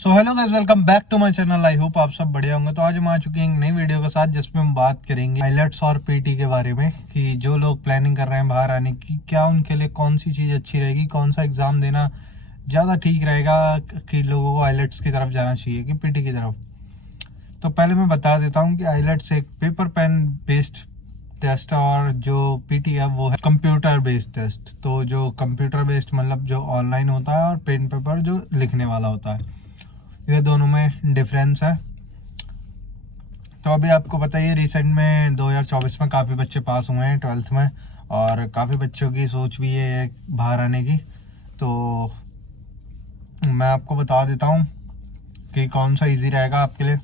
So hello guys, welcome back to my channel. I hope आप सब बढ़िया होंगे। तो आज हम आ चुके हैं एक नई वीडियो के साथ जिसमें हम बात करेंगे आइलेट्स और पीटी के बारे में कि जो लोग प्लानिंग कर रहे हैं बाहर आने की, क्या उनके लिए कौन सी चीज़ अच्छी रहेगी, कौन सा एग्ज़ाम देना ज़्यादा ठीक रहेगा कि लोगों को आइलेट्स की तरफ जाना चाहिए कि पीटी की तरफ। तो पहले मैं बता देता हूँ कि आइलेट्स एक पेपर पेन बेस्ड टेस्ट है और जो पीटी है वो है कंप्यूटर बेस्ड टेस्ट। तो जो कंप्यूटर बेस्ड मतलब जो ऑनलाइन होता है और पेन पेपर जो लिखने वाला होता है, ये दोनों में डिफरेंस है। तो अभी आपको पता ही है, रिसेंट में 2024 में काफ़ी बच्चे पास हुए हैं 12th में और काफ़ी बच्चों की सोच भी है बाहर आने की। तो मैं आपको बता देता हूँ कि कौन सा इजी रहेगा आपके लिए।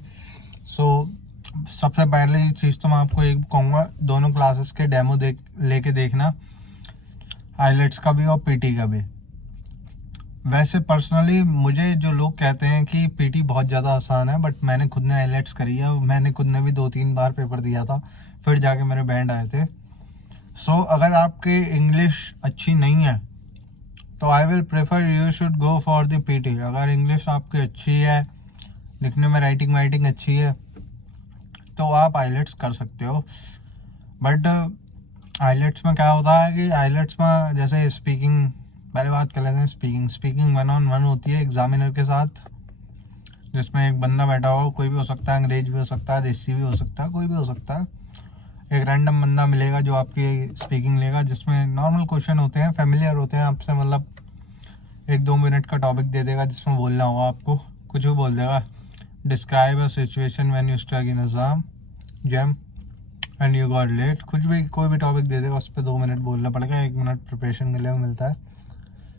सबसे पहले चीज़ तो मैं आपको एक कहूँगा, दोनों क्लासेस के डेमो लेके देखना, आइलेट्स का भी और पीटी का भी। वैसे पर्सनली मुझे जो लोग कहते हैं कि पीटी बहुत ज़्यादा आसान है, बट मैंने खुद ने आइलेट्स करी है। मैंने खुद ने भी 2-3 बार पेपर दिया था, फिर जाके मेरे बैंड आए थे। अगर आपकी इंग्लिश अच्छी नहीं है तो I will prefer you should go for the PT. अगर इंग्लिश आपकी अच्छी है, लिखने में राइटिंग वाइटिंग अच्छी है, तो आप आइलेट्स कर सकते हो। बट आइलेट्स में क्या होता है कि आइलेट्स में जैसे स्पीकिंग, पहले बात कर लेते हैं स्पीकिंग 1-on-1 होती है एग्जामिनर के साथ, जिसमें एक बंदा बैठा हो, कोई भी हो सकता है, अंग्रेज भी हो सकता है, देसी भी हो सकता है, कोई भी हो सकता है। एक रैंडम बंदा मिलेगा जो आपकी स्पीकिंग लेगा, जिसमें नॉर्मल क्वेश्चन होते हैं, फेमिलियर होते हैं आपसे, मतलब 1-2 मिनट का टॉपिक दे देगा जिसमें बोलना होगा आपको, कुछ भी बोल देगा। Describe a situation when you stuck in exam jam and you got late, कुछ भी कोई भी टॉपिक दे देगा, उस पर 2 मिनट बोलना पड़ेगा, 1 मिनट प्रिपरेशन के लिए मिलता है।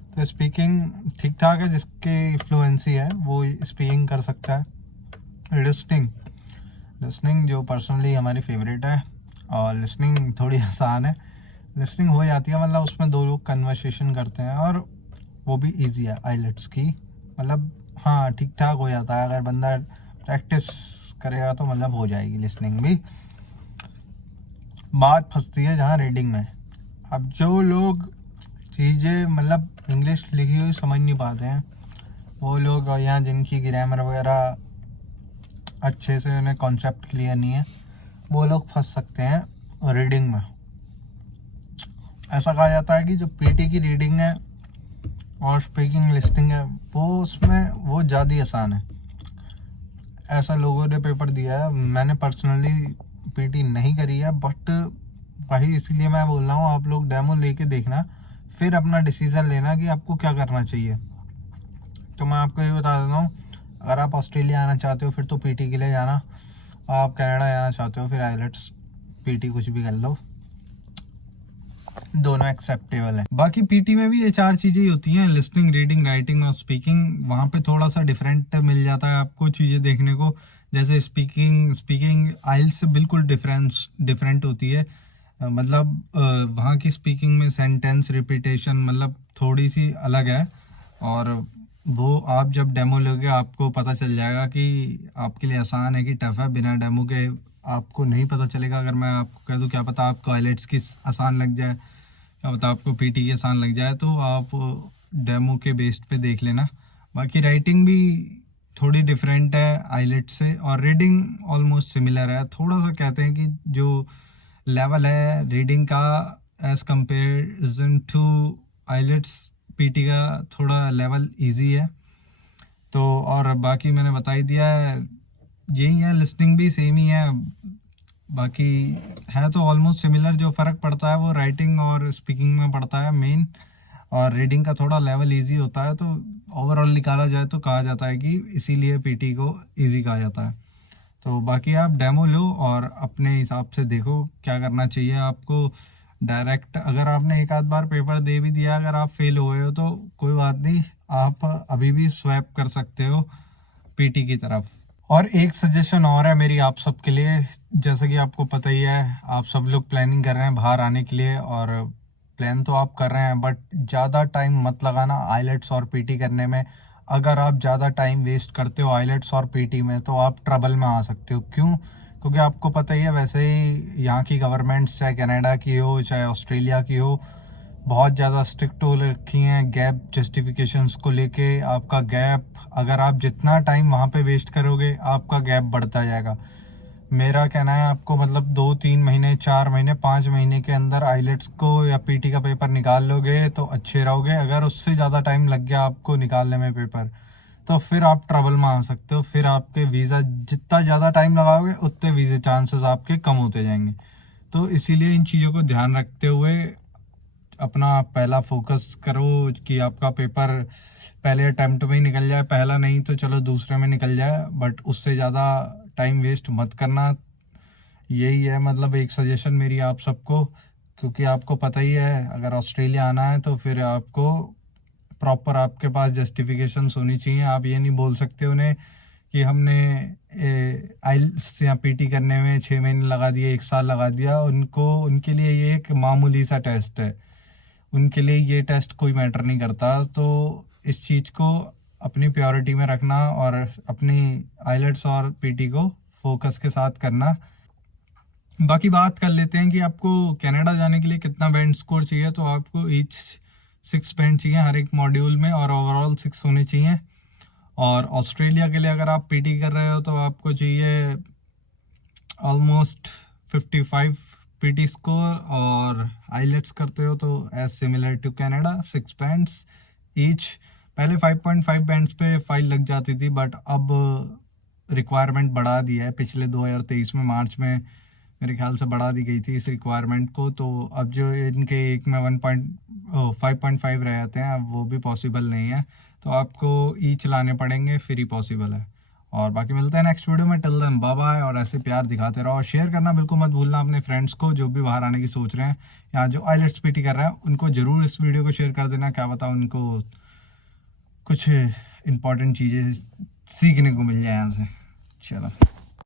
तो स्पीकिंग ठीक ठाक है, जिसकी फ्लुएंसी है वो स्पीकिंग कर सकता है। लिसनिंग जो पर्सनली हमारी फेवरेट है, और लिसनिंग थोड़ी आसान है, लिसनिंग हो जाती है, मतलब उसमें 2 लोग कन्वर्सेशन करते हैं और वो भी इजी है आइलेट्स की, मतलब हाँ ठीक ठाक हो जाता है। अगर बंदा प्रैक्टिस करेगा तो मतलब हो जाएगी लिसनिंग भी। बात फंसती है जहाँ रीडिंग में। अब जो लोग चीज़ें मतलब इंग्लिश लिखी हुई समझ नहीं पाते हैं, वो लोग, और यहाँ जिनकी ग्रामर वगैरह अच्छे से उन्हें कॉन्सेप्ट क्लियर नहीं है, वो लोग फंस सकते हैं रीडिंग में। ऐसा कहा जाता है कि जो पीटी की रीडिंग है और स्पीकिंग लिस्टिंग है, वो उसमें वो ज़्यादा आसान है। ऐसा लोगों ने पेपर दिया है। मैंने पर्सनली पीटी नहीं करी है, बट वही इसीलिए मैं बोल रहा हूँ, आप लोग डेमो लेके देखना, फिर अपना डिसीज़न लेना कि आपको क्या करना चाहिए। तो मैं आपको ये बता देता हूँ, अगर आप ऑस्ट्रेलिया आना चाहते हो फिर तो पीटी के लिए जाना, आप कनाडा जाना चाहते हो फिर आइलेट्स पीटी कुछ भी कर लो, दोनों एक्सेप्टेबल है। बाकी पीटी में भी ये 4 चीज़ें ही होती हैं, लिसनिंग, रीडिंग, राइटिंग और स्पीकिंग। वहाँ पे थोड़ा सा डिफरेंट मिल जाता है आपको चीज़ें देखने को। जैसे स्पीकिंग आइल्स से बिल्कुल डिफरेंट होती है। वहाँ की स्पीकिंग में सेंटेंस रिपीटेशन मतलब थोड़ी सी अलग है, और वो आप जब डेमो लोगे आपको पता चल जाएगा कि आपके लिए आसान है कि टफ है। बिना डेमो के आपको नहीं पता चलेगा। अगर मैं आपको कह दूँ, क्या पता आपको आइलेट्स की आसान लग जाए, क्या पता आपको पीटी की आसान लग जाए, तो आप डेमो के बेस्ड पे देख लेना। बाकी राइटिंग भी थोड़ी डिफरेंट है आइलेट से, और रीडिंग ऑलमोस्ट सिमिलर है। थोड़ा सा कहते हैं कि जो लेवल है रीडिंग का as comparison to IELTS, PT का थोड़ा लेवल इजी है। तो और बाकी मैंने बता ही दिया है, यही है। लिसनिंग भी सेम ही है, बाकी है तो ऑलमोस्ट सिमिलर। जो फ़र्क पड़ता है वो राइटिंग और स्पीकिंग में पड़ता है मेन, और रीडिंग का थोड़ा लेवल इजी होता है। तो ओवरऑल निकाला जाए तो कहा जाता है कि इसीलिए पीटी को इजी कहा जाता है। तो बाकी आप डेमो लो और अपने हिसाब से देखो क्या करना चाहिए आपको। डायरेक्ट अगर आपने एक आध बार पेपर दे भी दिया, अगर आप फेल हो गए हो तो कोई बात नहीं, आप अभी भी स्वैप कर सकते हो पीटी की तरफ। और एक सजेशन और है मेरी आप सबके लिए, जैसे कि आपको पता ही है, आप सब लोग प्लानिंग कर रहे हैं बाहर आने के लिए, और प्लान तो आप कर रहे हैं, बट ज़्यादा टाइम मत लगाना आइलेट्स और पीटी करने में। अगर आप ज़्यादा टाइम वेस्ट करते हो आइलेट्स और पीटी में तो आप ट्रबल में आ सकते हो। क्यों? क्योंकि आपको पता ही है, वैसे ही यहाँ की गवर्नमेंट्स, चाहे कनाडा की हो चाहे ऑस्ट्रेलिया की हो, बहुत ज़्यादा स्ट्रिक्ट हो रखी हैं गैप जस्टिफिकेशंस को लेके। आपका गैप, अगर आप जितना टाइम वहाँ पे वेस्ट करोगे आपका गैप बढ़ता जाएगा। मेरा कहना है आपको मतलब 2-3 महीने, 4 महीने, 5 महीने के अंदर आइलेट्स को या पीटी का पेपर निकाल लोगे तो अच्छे रहोगे। अगर उससे ज़्यादा टाइम लग गया आपको निकालने में पेपर, तो फिर आप ट्रबल में आ सकते हो। फिर आपके वीज़ा, जितना ज़्यादा टाइम लगाओगे उतने वीज़ा चांसेस आपके कम होते जाएंगे। तो इसीलिए इन चीज़ों को ध्यान रखते हुए अपना पहला फोकस करो कि आपका पेपर पहले अटेम्प्ट में ही निकल जाए। पहला नहीं तो चलो दूसरे में निकल जाए, बट उससे ज़्यादा टाइम वेस्ट मत करना। यही है मतलब एक सजेशन मेरी आप सबको, क्योंकि आपको पता ही है अगर ऑस्ट्रेलिया आना है तो फिर आपको प्रॉपर आपके पास जस्टिफिकेशंस होनी चाहिए। आप ये नहीं बोल सकते उन्हें कि हमने आइल्स या पीटी करने में 6 महीने लगा दिए, 1 साल लगा दिया। उनके लिए ये एक मामूली सा टेस्ट है, उनके लिए ये टेस्ट कोई मैटर नहीं करता। तो इस चीज़ को अपनी प्रायोरिटी में रखना और अपनी आइलेट्स और पीटी को फोकस के साथ करना। बाकी बात कर लेते हैं कि आपको कनाडा जाने के लिए कितना बैंड स्कोर चाहिए। तो आपको ईच 6 बैंड चाहिए हर एक मॉड्यूल में, और ओवरऑल 6 होने चाहिए। और ऑस्ट्रेलिया के लिए अगर आप पीटी कर रहे हो तो आपको चाहिए ऑलमोस्ट 55 पीटी स्कोर, और आइलेट्स करते हो तो as similar to Canada 6 bands each. पहले 5.5 बैंड्स पे फाइल लग जाती थी, बट अब रिक्वायरमेंट बढ़ा दिया है। पिछले 2023 में मार्च में मेरे ख्याल से बढ़ा दी गई थी इस रिक्वायरमेंट को। तो अब जो इनके एक में 5.5 रह जाते हैं, अब वो भी पॉसिबल नहीं है। तो आपको ई चलाने पड़ेंगे फिर ही पॉसिबल है। और बाकी मिलते हैं नेक्स्ट वीडियो में। Till then bye bye. और ऐसे प्यार दिखाते रहो और शेयर करना बिल्कुल मत भूलना अपने फ्रेंड्स को, जो भी बाहर आने की सोच रहे हैं या जो आइलेट्स पीटी कर रहे हैं उनको जरूर इस वीडियो को शेयर कर देना। क्या पता उनको कुछ इंपॉर्टेंट चीज़ें सीखने को मिल जाए यहाँ से। चलो।